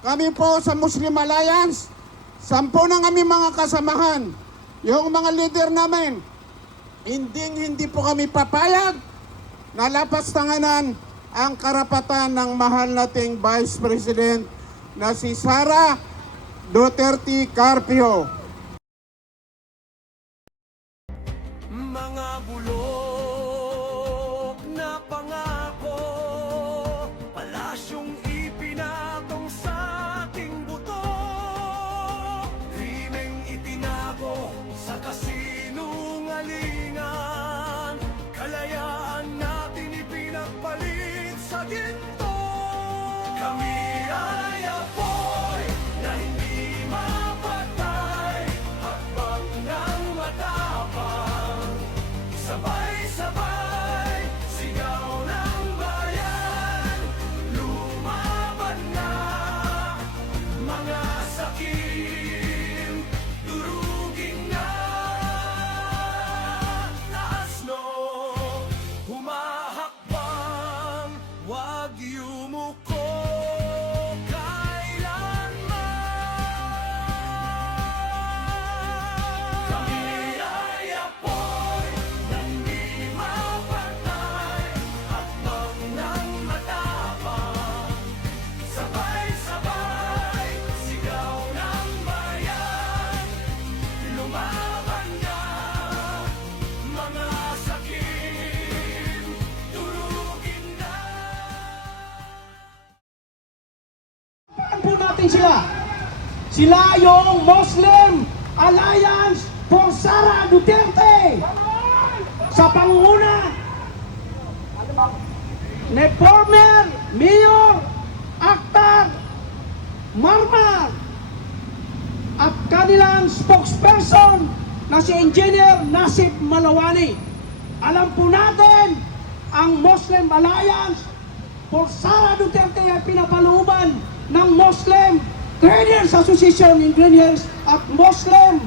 Kami po sa Muslim Alliance, 10 ng aming mga kasamahan, yung mga leader namin, hindi po kami papayag na lapastanganan ang karapatan ng mahal nating Vice President na si Sara Duterte Carpio. Mga bulok na pangako, palasyong ipinatong sa ating buto, krimeng itinago sa kasinungalingan, kalayaan natin ipinagpalit sa ginto. Kami ay apoy na hindi mapatay, hakbang ng matapang, sabay-sabay, sigaw ng bayan, lumaban na, mga sakim, durugin na, taas no, humahakbang, wag yumuko kailanman. Kami ay apoy na hindi mapatay, hakbang ng matapang, sabay-sabay, sigaw ng bayan, lumaban na, mga sakim, durugin na. Paano po natin sila? Sila yung Muslim Alliance for Sara Duterte sa pangunguna ni former Mayor Akhtar Marmar at kanilang spokesperson na si Engineer Nasib Malawani. Alam po natin ang Muslim Alliance for Sara Duterte ay pinapalooban ng Muslim Traders Association in Green Hills at Muslim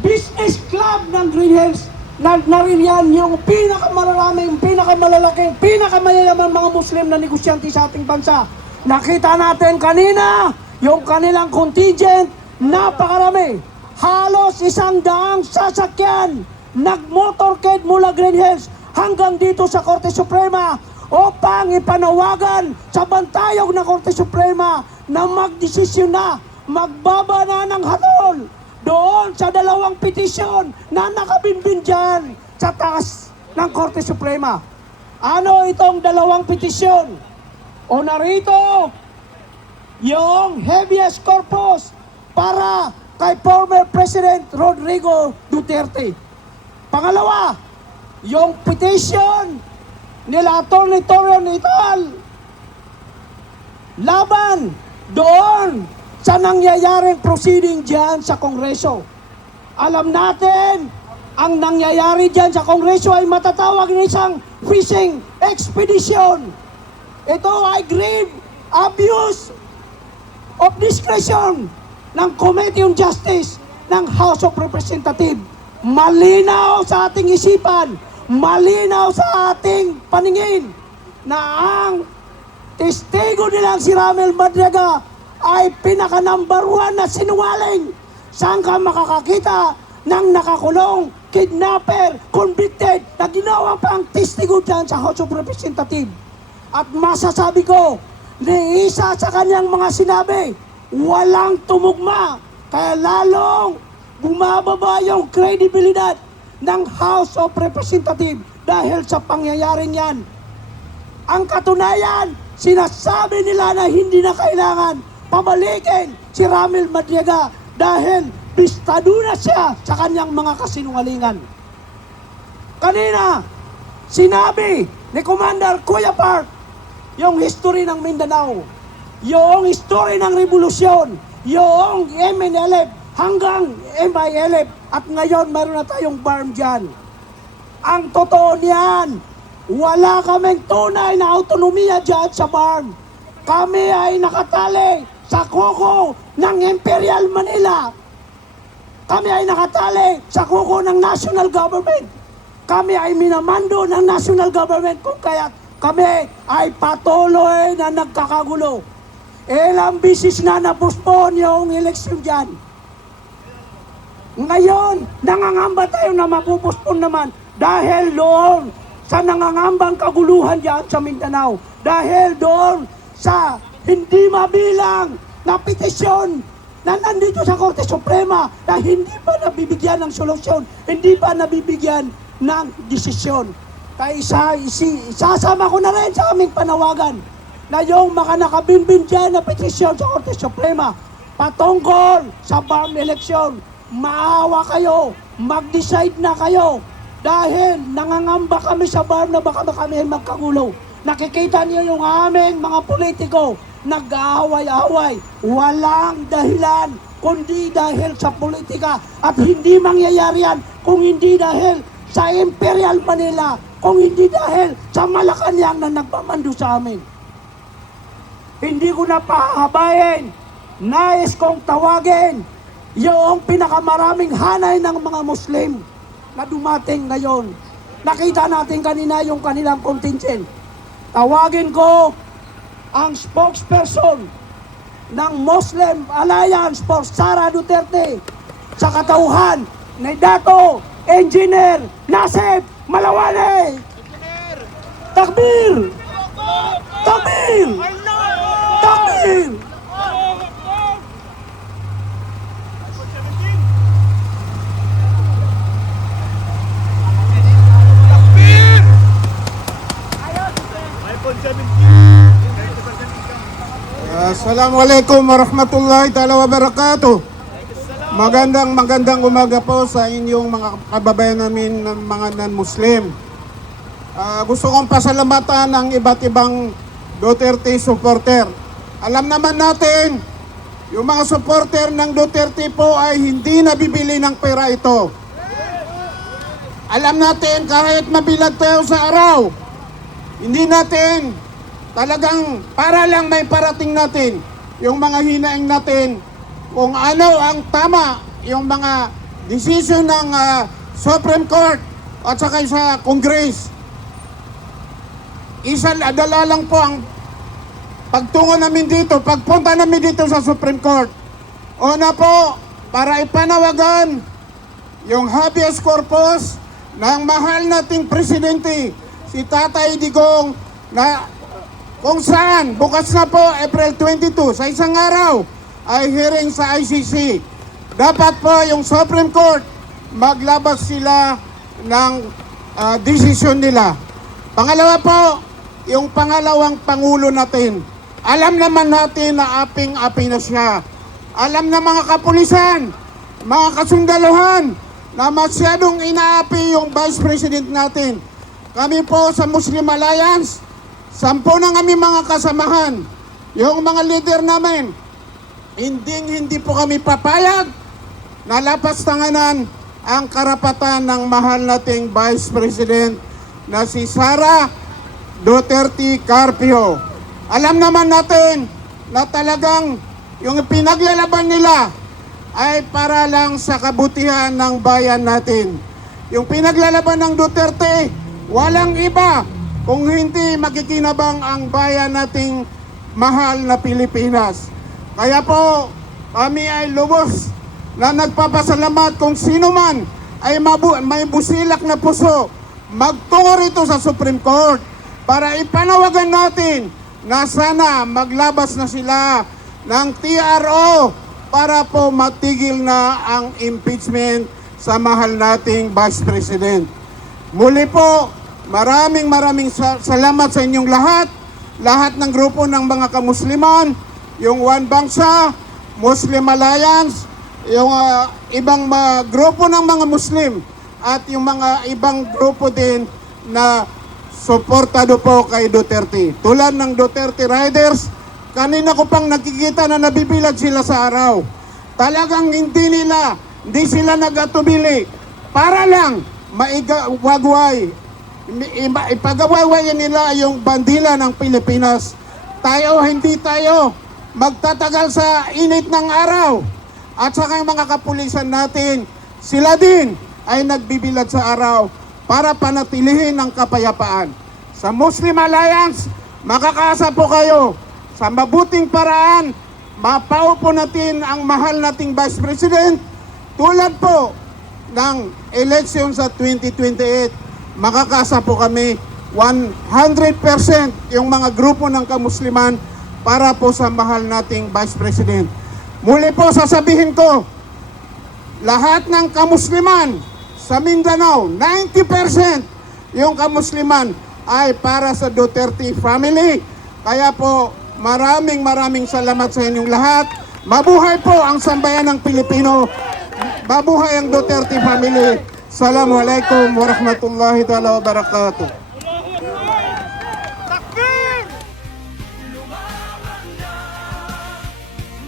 Business Club ng Green Hills. Naririyan yung pinakamaraming, pinakamalalaking, pinakamayayaman mga Muslim na negosyante sa ating bansa. Nakita natin kanina yung kanilang contingent, napakarami. Halos 100 sasakyan nag-motorcade mula Green Hills hanggang dito sa Korte Suprema upang ipanawagan sa bantayog ng Korte Suprema na magdesisyon na, magbaba na ng hatol doon sa 2 petisyon na nakabinbin dyan sa taas ng Korte Suprema. Ano itong 2 petisyon? O narito yung habeas corpus para kay former President Rodrigo Duterte. Pangalawa, yung petition nila Atty. Torion Ital laban doon sa nangyayaring proceeding dyan sa Kongreso. Alam natin, ang nangyayari dyan sa Kongreso ay matatawag ng isang fishing expedition. Ito ay grave abuse of discretion ng Committee on Justice ng House of Representatives. Malinaw sa ating isipan, malinaw sa ating paningin na ang testigo nilang si Ramel Madriaga ay pinaka-number 1 na sinungaling. Saan ka makakakita ng nakakulong, kidnapper, convicted na ginawa pa ang testigo dyan sa House of Representatives? At masasabi ko, ni isa sa kanyang mga sinabi, walang tumugma, kaya lalong bumababa yung kredibilidad ng House of Representatives dahil sa pangyayaring yan. Ang katunayan, sinasabi nila na hindi na kailangan pabalikin si Ramel Madriaga dahil bistado na siya sa kanyang mga kasinungalingan. Kanina, sinabi ni Commander Kuya Park yung history ng Mindanao, yung history ng revolusyon, yung MNLF hanggang MILF at ngayon mayroon na tayong BARM dyan. Ang totoo niyan, wala kaming tunay na autonomiya dyan sa BARM. Kami ay nakatali sa kuko ng Imperial Manila. Kami ay nakatali sa kuko ng national government. Kami ay minamando ng national government kung kaya kami ay patuloy na nagkakagulo. Ilang bisis na napuspon yung eleksyon dyan. Ngayon, nangangamba tayo na mapupuspon naman dahil doon sa nangangambang kaguluhan dyan sa Mindanao. Dahil doon sa hindi mabilang na petisyon na nandito sa Korte Suprema na hindi pa nabibigyan ng solusyon, hindi pa nabibigyan ng desisyon. Kaya isasama ko na rin sa aming panawagan na yung mga nakabinbin dyan na petisyon sa Korte Suprema patungkol sa BARM election, maawa kayo, mag-decide na kayo dahil nangangamba kami sa BARM na baka kami magkagulo. Nakikita niyo yung aming mga politiko nag-aaway-away, walang dahilan kundi dahil sa politika at hindi mangyayari yan kung hindi dahil sa Imperial Manila, kung hindi dahil sa Malacanang na nagpamando sa amin. Hindi ko na pahabayin, nais kong tawagin yung pinakamaraming hanay ng mga Muslim na dumating ngayon. Nakita natin kanina yung kanilang contingent. Tawagin ko ang spokesperson ng Muslim Alliance for Sara Duterte sa katauhan ni Dato Engineer Nasib Malawane. Takbir! Takbir! Takbir! Assalamualaikum warahmatullahi ta'ala wabarakatuh. Magandang umaga po sa inyong mga kababayan namin ng mga non-Muslim. Gusto kong pasalamatan ang iba't ibang Duterte supporter. Alam naman natin, yung mga supporter ng Duterte po ay hindi nabibili ng pera ito. Alam natin kahit mabilag tayo sa araw, hindi natin talagang para lang may parating natin yung mga hinaing natin kung ano ang tama yung mga decision ng Supreme Court at saka sa Congress. Isang adala lang po ang pagtungo namin dito, pagpunta namin dito sa Supreme Court. Una po, para ipanawagan yung habeas corpus ng mahal nating presidente, si Tatay Digong, na kung saan, bukas na po, April 22, sa isang araw, ay hearing sa ICC. Dapat po yung Supreme Court, maglabas sila ng desisyon nila. Pangalawa po, yung pangalawang Pangulo natin. Alam naman natin na aping-api na siya. Alam na mga kapulisan, mga kasundaluhan, na masyadong inaapi yung Vice President natin. Kami po sa Muslim Alliance, 10 ng aming mga kasamahan, yung mga leader namin, hindi po kami papayag na lapastanganan ang karapatan ng mahal nating Vice President na si Sara Duterte Carpio. Alam naman natin na talagang yung pinaglalaban nila ay para lang sa kabutihan ng bayan natin. Yung pinaglalaban ng Duterte, walang iba kung hindi makikinabang ang bayan nating mahal na Pilipinas. Kaya po, kami ay lubos na nagpapasalamat kung sino man ay may busilak na puso magtungo rito sa Supreme Court para ipanawagan natin na sana maglabas na sila ng TRO para po matigil na ang impeachment sa mahal nating Vice President. Muli po, maraming salamat sa inyong lahat ng grupo ng mga kamusliman, yung One Bangsa, Muslim Alliance, yung ibang grupo ng mga Muslim, at yung mga ibang grupo din na suportado po kay Duterte. Tulad ng Duterte Riders, kanina ko pang nakikita na nabibilag sila sa araw. Talagang hindi sila nagatubili para lang ipagawawayan nila yung bandila ng Pilipinas. Hindi tayo magtatagal sa init ng araw. At saka yung mga kapulisan natin, sila din ay nagbibilad sa araw para panatilihin ang kapayapaan. Sa Muslim Alliance, makakaasa po kayo sa mabuting paraan, mapaupo natin ang mahal nating Vice President tulad po ng election sa 2028. Makakasa po kami 100% yung mga grupo ng kamusliman para po sa mahal nating Vice President. Muli po sasabihin ko, lahat ng kamusliman sa Mindanao, 90% yung kamusliman ay para sa Duterte family. Kaya po, maraming salamat sa inyong lahat. Mabuhay po ang sambayan ng Pilipino. Mabuhay ang Duterte family. Assalamualaikum warahmatullahi ta'ala wabarakatuh. Lumaban na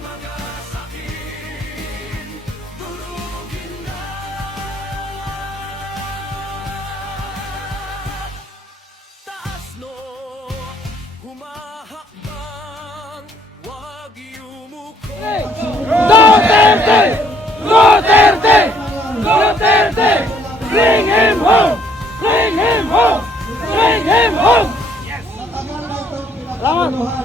mga sakit, durugin na. Taas no, humahakbang, wag yumuko. Duterte! Duterte! Duterte! Bring him home! Bring him home! Bring him home! Yes! Salamat!